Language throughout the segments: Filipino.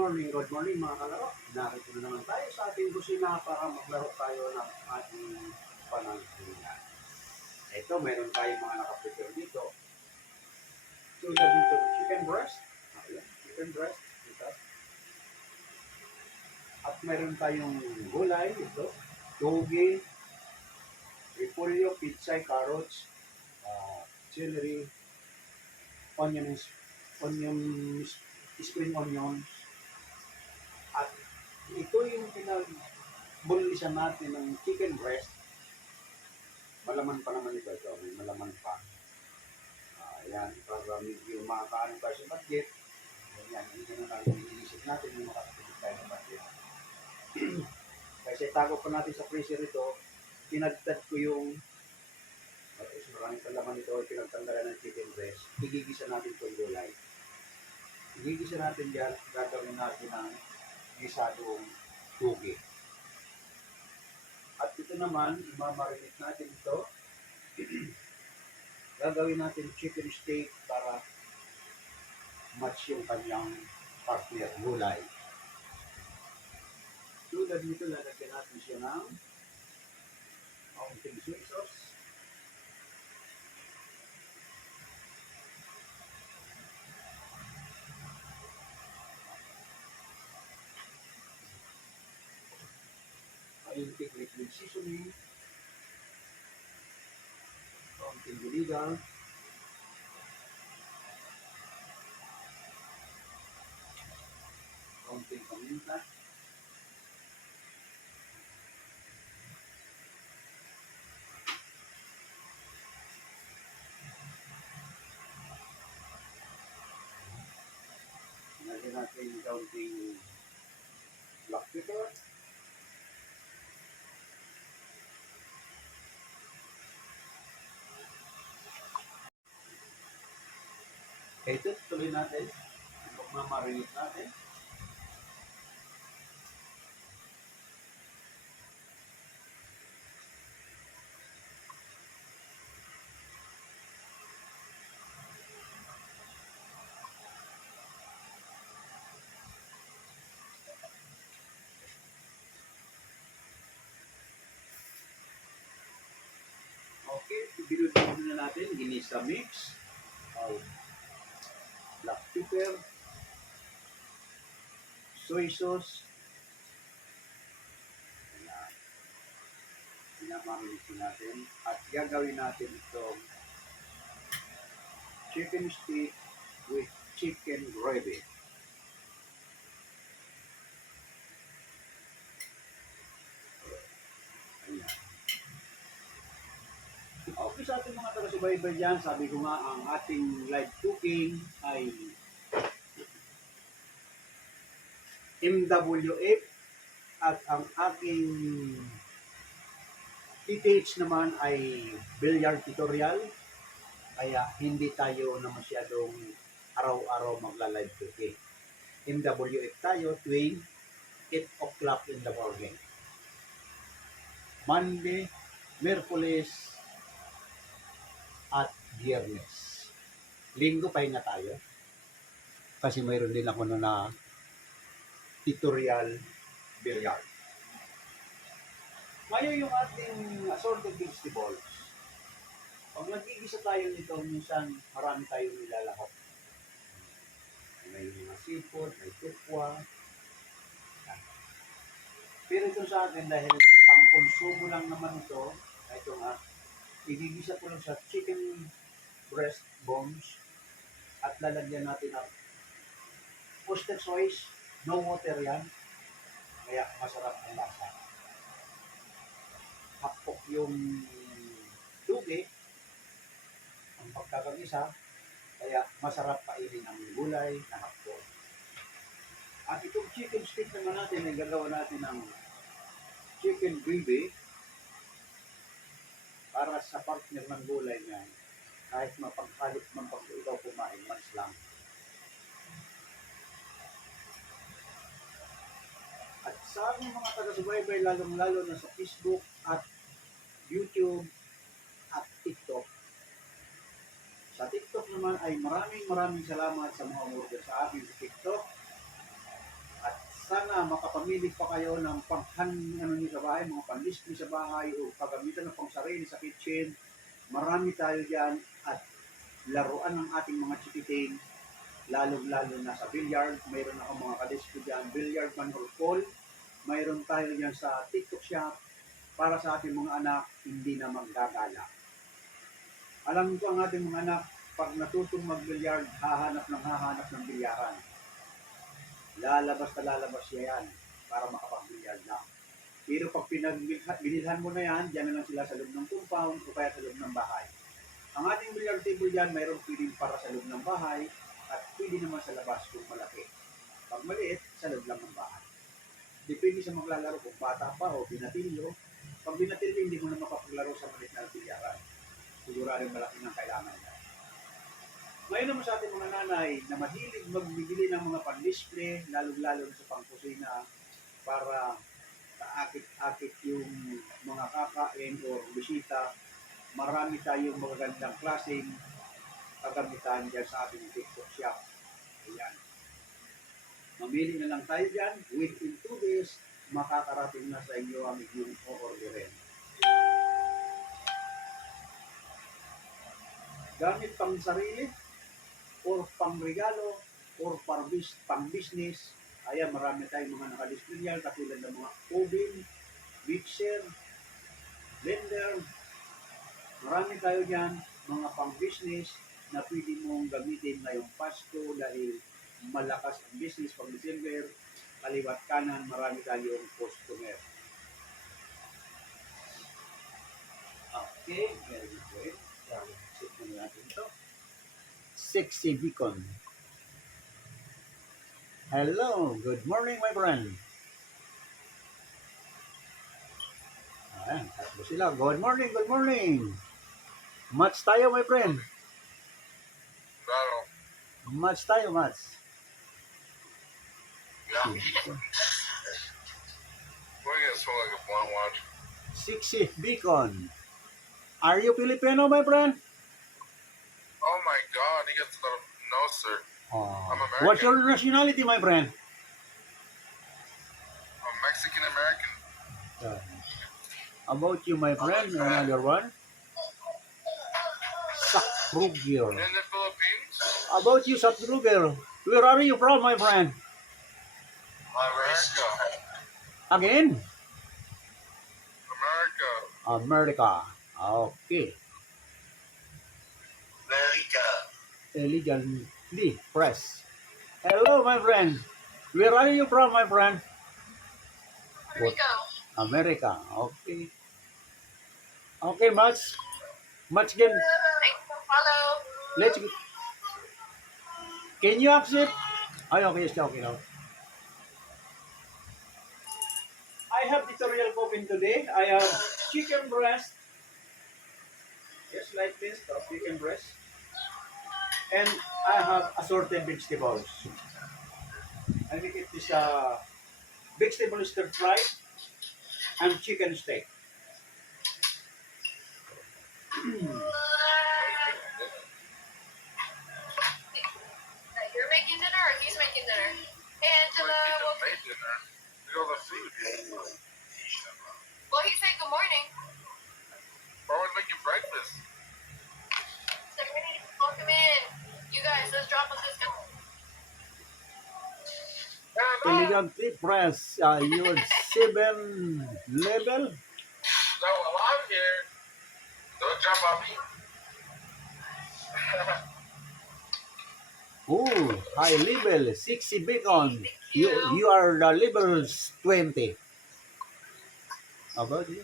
good morning mga kalaro. Narito na naman tayo sa ating kusina para maglaro tayo ng ating panangkulinan. Ito, meron tayong mga nakaprepare dito. Tulad dito, chicken breast. Ayan, chicken breast. Ito. At meron tayong gulay. Ito, toge, repolyo, pitsay, carrots, celery, spring onions. At ito yung pinag-bulisan natin ng chicken breast. Malaman pa naman ito. May malaman pa. Ayan, para medyo makakaano tayo sa budget. Ayan, hindi na lang iniisip natin yung makakatipid tayo ng budget. Kasi tago pa natin sa freezer ito, pinagtad ko yung maraming palaman ito, pinagtanggalan ng chicken breast. Igigisa natin itong gulay. Igigisa natin dyan, gagawin natin ng gisadong tugi. At ito naman, imamarinate natin ito. Gagawin natin chicken steak para match yung kanyang partner gulay. Tulad nito, lalagyan natin siya ng kaunting soy sauce. Kaunting liquid seasoning. Kaunting vinegar. Kaunting paminta. Lagyan natin kaunting black pepper. Ito, tuloy natin. Magmamarinate natin. Okay, binutin na natin. Ginisa mix. Black pepper. Soy sauce. Ayan. Pinamarinate natin. At gagawin natin itong chicken steak with chicken gravy. Ayan. Okay, sa ating mga taga-subaybay dyan, sabi ko nga, ang ating live cooking ay MWF at ang aking PTH naman ay billiard tutorial. Kaya hindi tayo na masyadong araw-araw magla-live cooking. MWF tayo tuwing 8 o'clock in the morning. Monday, Merkulis, at Biyernes. Linggo pahinga tayo. Kasi mayroon din ako na tutorial billiard. Ngayon yung ating assorted vegetables. Pag nagigisa tayo nito, minsan marami tayong nilalahok. May mga seafood, may tukwa. Pero ito sa akin, dahil pang-konsumo lang naman ito nga, igigisa ko lang sa chicken breast bones at lalagyan natin ng oyster sauce, no water yan, kaya masarap ang lasa. Hapok yung tugi, ang pagkakagisa, kaya masarap kainin ang gulay na hapok. At itong chicken steak naman natin, ay gagawa natin ng chicken gravy para sa partner ng gulay niya, kahit mapaghalit man pag ikaw kumain, mas lang. At sa aming mga taga-subaybay, lalong-lalo na sa Facebook at YouTube at TikTok. Sa TikTok naman ay maraming salamat sa mga umorder sa akin sa TikTok. sana makapamili pa kayo ng ano niyo sa bahay, mga pan-display sa bahay o paggamitan ng pangsarili sa kitchen. Marami tayo diyan at laruan ng ating mga chikiting, lalo-lalo na sa billiard. Mayroon ako mga kadisplay diyan, billiard man or pool. Mayroon tayo diyan sa TikTok shop para sa ating mga anak hindi na maggagala. Alam ko ang ating mga anak, pag natutong mag-billiard, hahanap ng bilyaran. Lalabas na lalabas siya yan para makapag-billiard na. Pero pag binilhan mo na yan, dyan na lang sila sa loob ng compound o kaya sa loob ng bahay. Ang ating billiard table dyan, mayroon pwedeng para sa loob ng bahay at pwede naman sa labas kung malaki. Pag maliit, sa loob lang ng bahay. Depende sa maglalaro kung bata pa o binatilyo. Pag binatilyo, hindi mo na mapapaglaro sa maliit na bilyaran. Sigurado malaki ng kailangan niya. Ngayon naman sa ating mga nanay na mahilig magbibili ng mga pan-display, lalo-lalo sa pangkusina para kaakit-akit yung mga kakain o bisita, marami tayong magagandang klaseng kagamitan dyan sa ating TikTok shop. Ayan. Mamili na lang tayo dyan. Within 2 days, makakarating na sa inyo ang inyong o-orderin. Gamit pang sarili, or pang regalo, or pang business. Ayan, marami tayong mga nakadisplay yan, katulad ng mga oven, mixer, blender. Marami tayo dyan, mga pang business na pwede mong gamitin ngayong Pasko dahil malakas ang business pag December. Kaliwat kanan, marami tayong customer. Okay, very good. Set na natin ito. Sexy Beacon. Hello, good morning my friend. Ayan, tatlo sila. Good morning, good morning. Match tayo my friend. Claro. Match tayo, match. Yeah. We're gonna smell like a blunt watch. Sexy Beacon. Are you Filipino my friend? Oh my god, he gets the no sir. I'm American. What's your nationality my friend? I'm Mexican American. About you my friend, another one. Sakrugir. In the Philippines? About you Sakrugir. Where are you from my friend? America. Again? America. America. Okay. America. Elegantly press. Hello, my friend. Where are you from, my friend? America. America. Okay. Okay, Mats. Mats can. Thanks for follow. Let's. Can you accept? Ay, okay, it's okay now. I have tutorial cooking today. I have chicken breast. Just like this, the chicken breast. And I have assorted vegetables. I make it this vegetable stir fry and chicken steak. You're making dinner or he's making dinner? Hey, Angela. Well, he just made dinner. Look at all the food. Well, he said good morning. Or was making breakfast. So we need to welcome in. You guys, let's drop with this guy. Elegantly press your 7 level. No, I'm here. Don't jump on me. Oh, high level, 60 beacon. You are the level 20. How about you?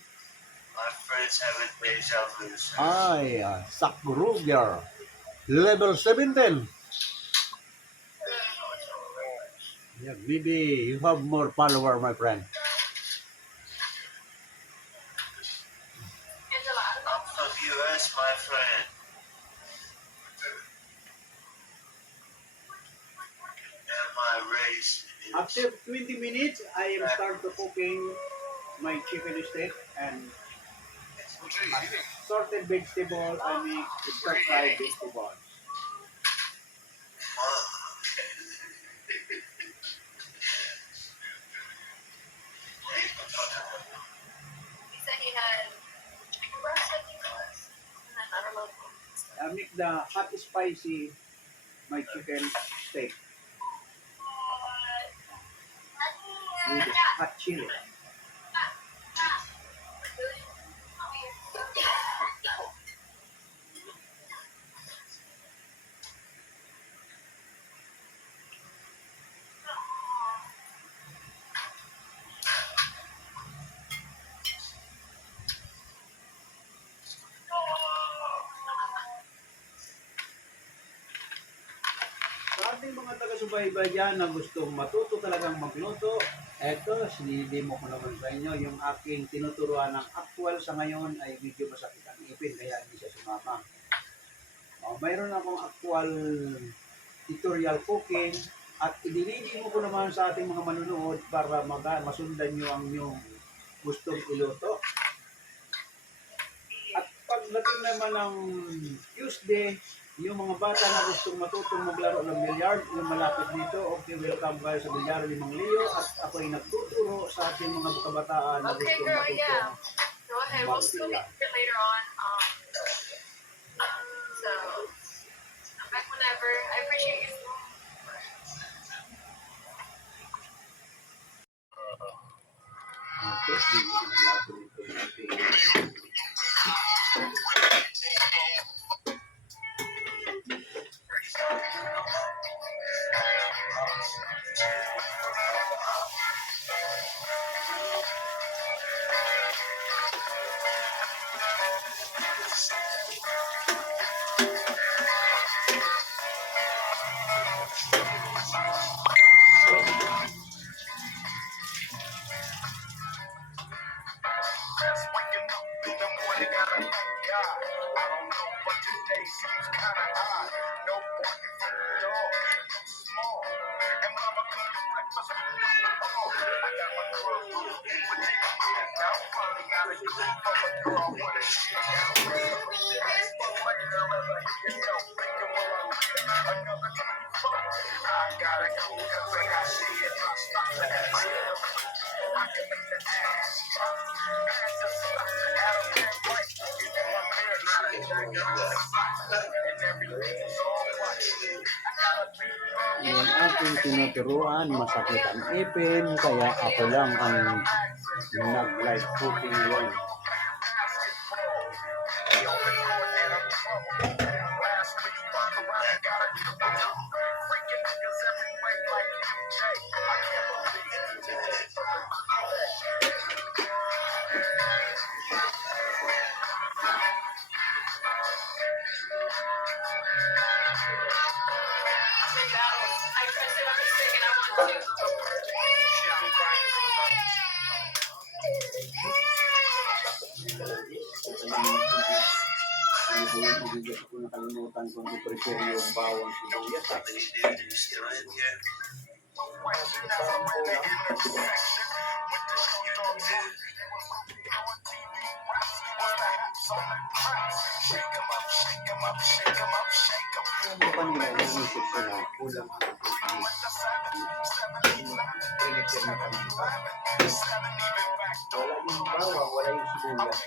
My friends haven't paid selfies. Ay, Sakrugir. Level 17. Yeah, maybe you have more follower, my friend. I'm from US, my friend. And my race is... After 20 minutes, I am start to cooking my chicken steak and assorted vegetable. I make stir fried vegetables. I make the hot spicy my chicken steak with hot chili. Sa ating mga taga-subaybay dyan na gustong matuto talagang magluto, eto, sinidemo ko naman sa inyo yung aking tinuturuan ng actual sa ngayon ay medyo masakit ang ipin kaya hindi siya sumama. Mayroon akong actual tutorial cooking at idinidemo ko naman sa ating mga manunood para masundan nyo ang inyong gustong iluto. At pagdating naman ng Tuesday, yung mga bata na gustong matutong maglaro ng bilyard, yung malapit dito, okay, welcome guys sa bilyard ni Mang Leo at ako ay nagtuturo sa ating mga kabataan na Okay, gustong girl, matutong yeah. Go ahead. We'll still be magbilyard. here later on. So, I'm back whenever. I appreciate you. Okay, hindi ko na natin ito natin. Just waking up in the morning, gotta thank God. I don't know, but today seems kinda odd. No barking from the dog, no small. And mama cooking breakfast with no all. I got my girl with chicken breast. Now I'm finally got a good from a girl with a chicken out. But later, you know, thinking will I live another 24? I gotta go, cause I got shit. I stop at that shit. I can make the ass drop. Yung aking tinuturuan, masakit ang ipin, kaya ako lang ang nag-live cooking ngayon. I pressed it on the stick and I want to. Hindi ko nakalimutan kung i-prepare yung bawang sibuyas. Ano pa nila inisip ko na kulang ang prepare na kami. Wala yung bawang, wala yung sibuyas.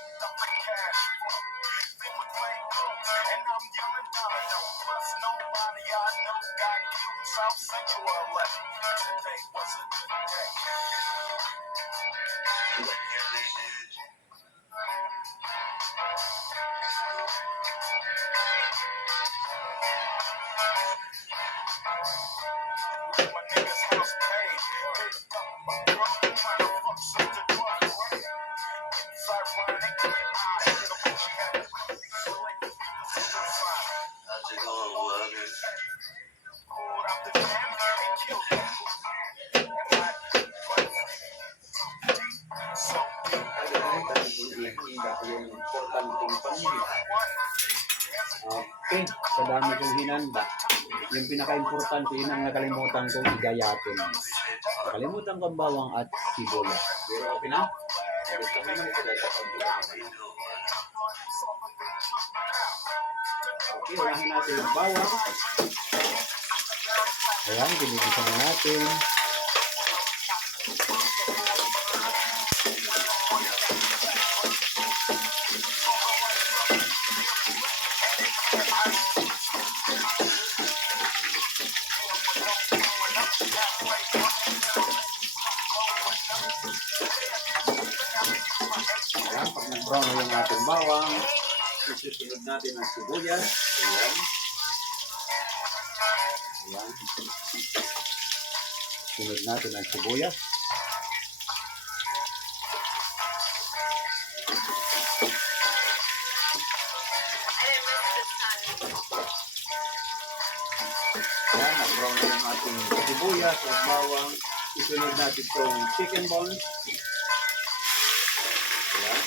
Okay, sa dami kong hinanda, yung pinaka-importante, yun ang nakalimutan kong igayatin. Nakalimutan ko ang bawang at sibuyas. Pero okay na? Okay, ulahin natin yung bawang. Ayan, binibisa na natin. brown na yung ating bawang. Isusunod natin ang sibuyas. Ayan. Ayan. Sunod natin ang sibuyas. Ayan, nag-brown na yung ating sibuyas at bawang. Isunod natin itong chicken bones. Ayan.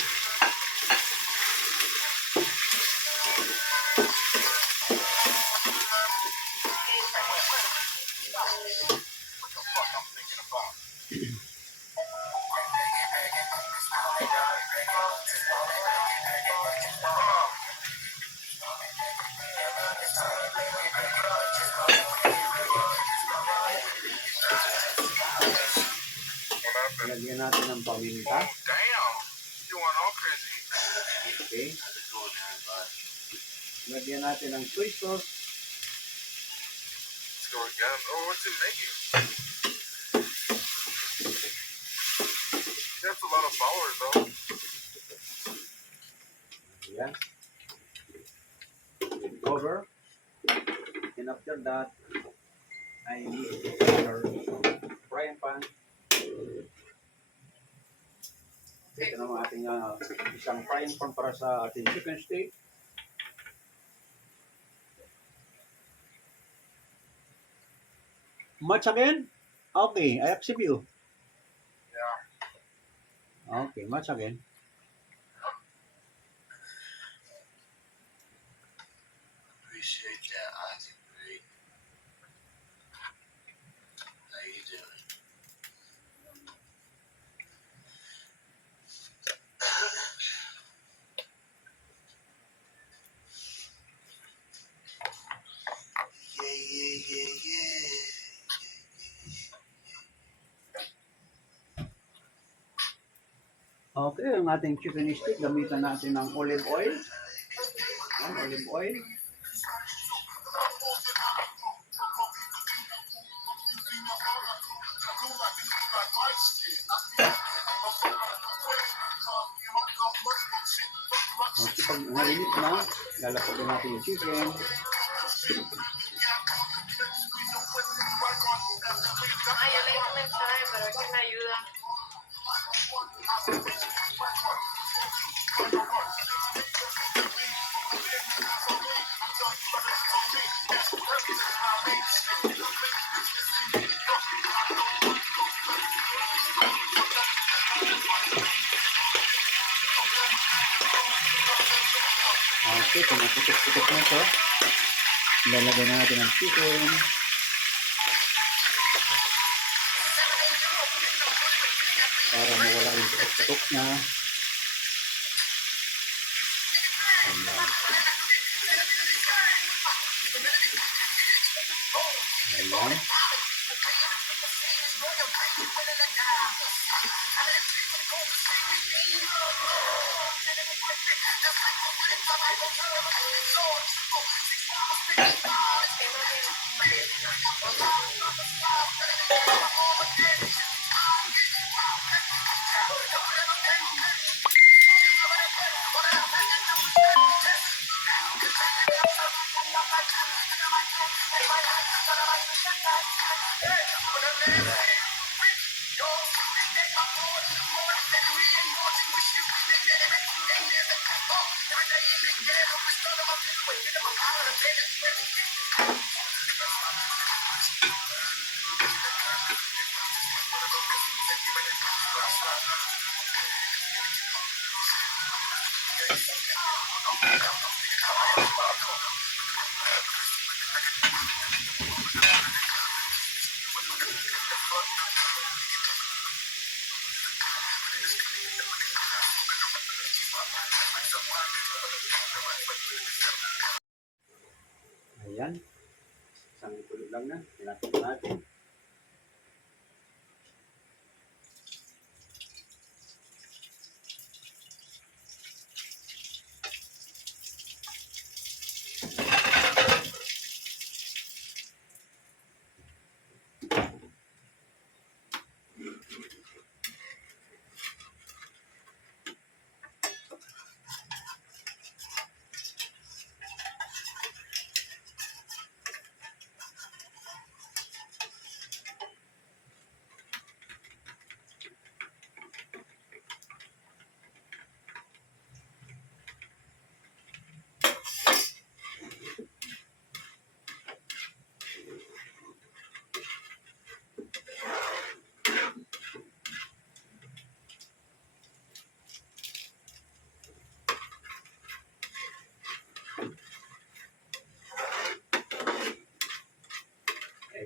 Lagyan natin ng paminta. Damn, you went all crazy. Okay. Lagyan natin ng soy sauce. Let's go again. Oh, what's it making? That's a lot of followers, though. Ayan. Cover. And after that, I need to prepare frying pan. Ito naman ating isang frying pan para sa ating chicken steak. Much again? Okay, I accept you. Yeah. Okay, much again. Appreciate that, Auntie Bree. How you doing? Yeah. Okay, ang ating chicken steak, gamitan natin ng olive oil. Ang olive oil. Okay, pag nalinit na, lalapagin natin yung chicken. Ay, yo leí un mensaje, pero es que me ayuda. Okay, kung naputok-putok na ito, lalagyan na natin ang chicken. Para mawala yung putok-putok na. Ayan. Ayan. Ayan. Isang tulo lang na. Tinapos natin.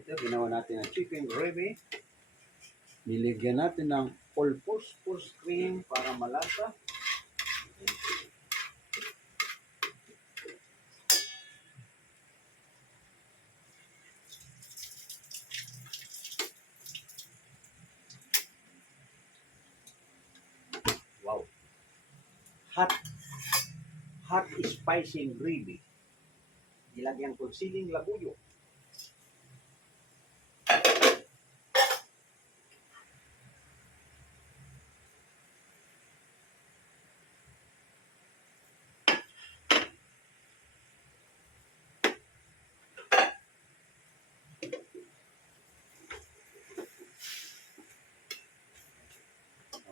ito, ginawa natin ang chicken gravy. Niligyan natin ng all-purpose cream para malasa. Wow. Hot spicy gravy. Nilagyan ko siling labuyo.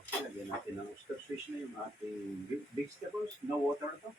Okay, lagyan natin ng oyster fish na yung ating vegetables. No water to.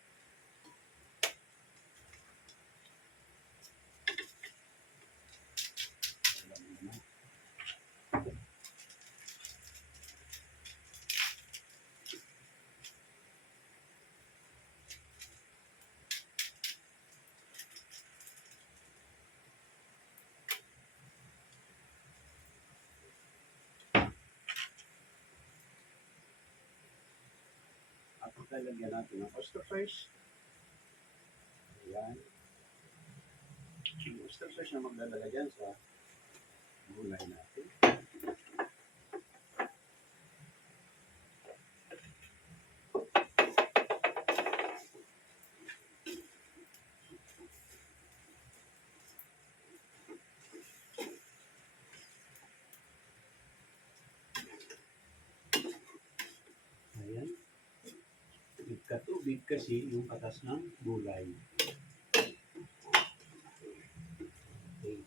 At lalagyan natin ng oyster fish. Ayan. Yung oyster fish na magdadala dyan sa gulay natin. Ayan. Nagkatubig kasi yung atas ng gulay. Okay.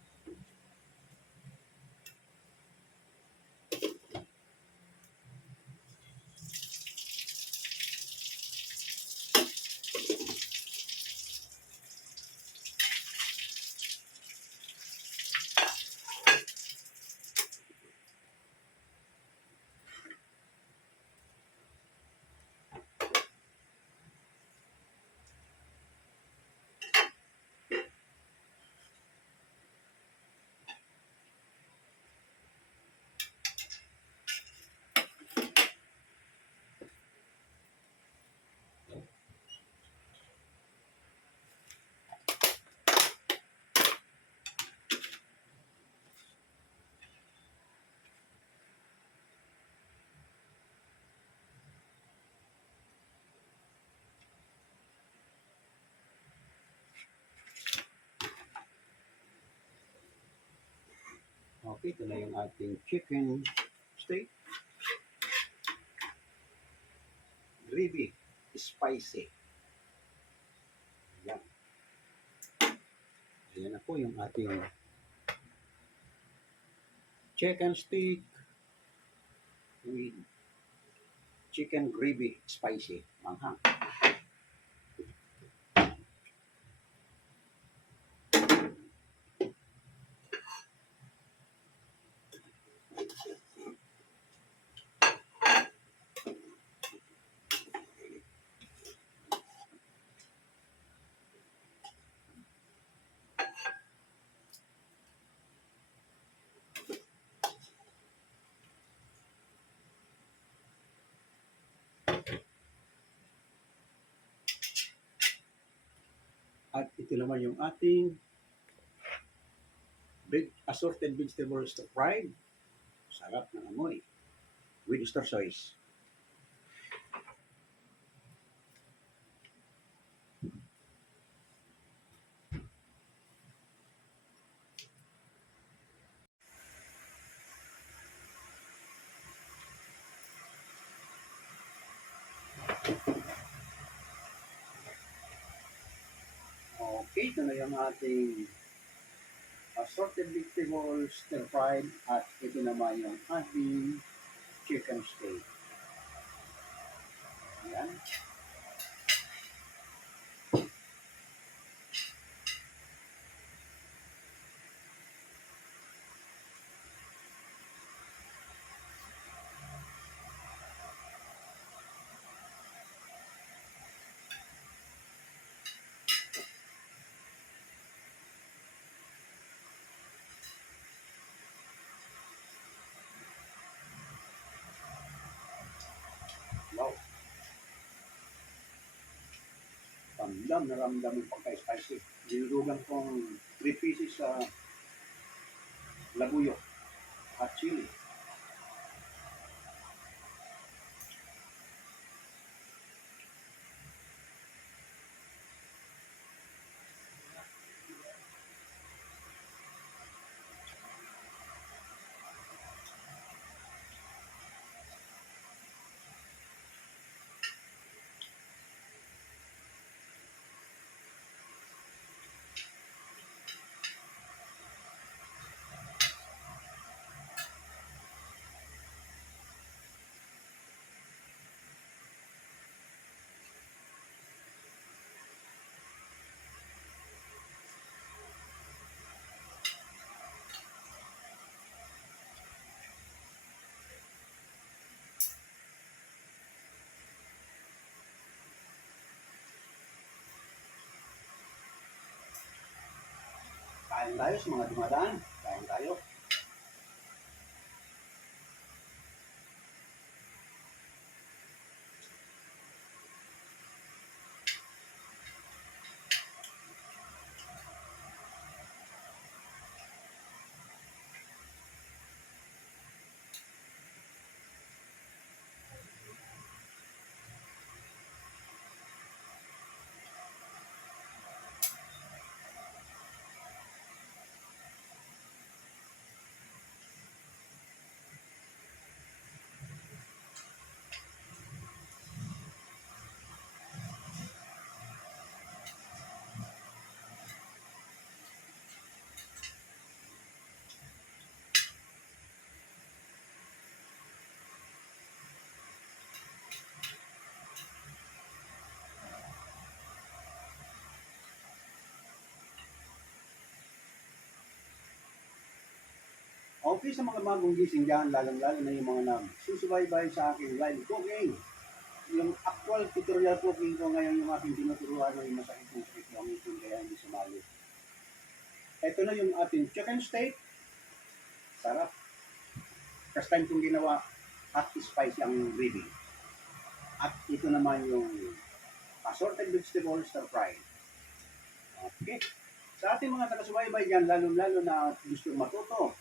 Okay, ito na yung ating chicken steak. Gravy, spicy. Ayan. Ayan na po yung ating chicken steak with chicken gravy, spicy. Manghang. At ito naman yung ating assorted vegetables fried. Sarap ng amoy. With oyster sauce. Okay, ito na yung ating assorted vegetables stir-fried at ito naman yung ating chicken steak. Ayan. ramdam na ramdam yung pagka-spicy. Dinudugan kong 3 pieces sa labuyo at chili. Kain tayo sa mga dumadaan. Kain tayo. Okay sa mga bagong gising dyan, lalong-lalo na yung mga nagsusubaybay sa aking live cooking. Yung actual tutorial cooking ko ngayon yung aking tinuturuan ng masakit ng sakit ng ngipin kaya hindi sumali. Ito na yung ating chicken steak. Sarap. First time kong ginawa, hot spicy ang gravy. At ito naman yung assorted vegetable stir fry. Okay. Sa ating mga taga-subaybay dyan, lalong-lalo na gusto matuto,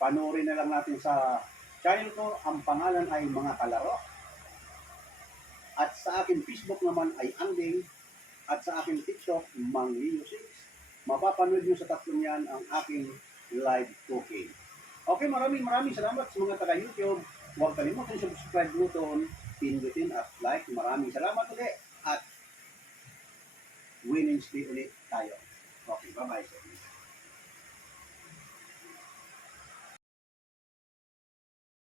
panoorin na lang natin sa channel ko. Ang pangalan ay Mga Kalaro. At sa akin Facebook naman ay Anding. At sa akin TikTok, Mang Leo 6. Mapapanood nyo sa tatlong yan ang aking live cooking. Okay, maraming salamat sa mga taga-YouTube. Huwag kalimutan sa subscribe button, pindutin at like. Maraming salamat ulit. At winning day ulit tayo. Okay, bye-bye.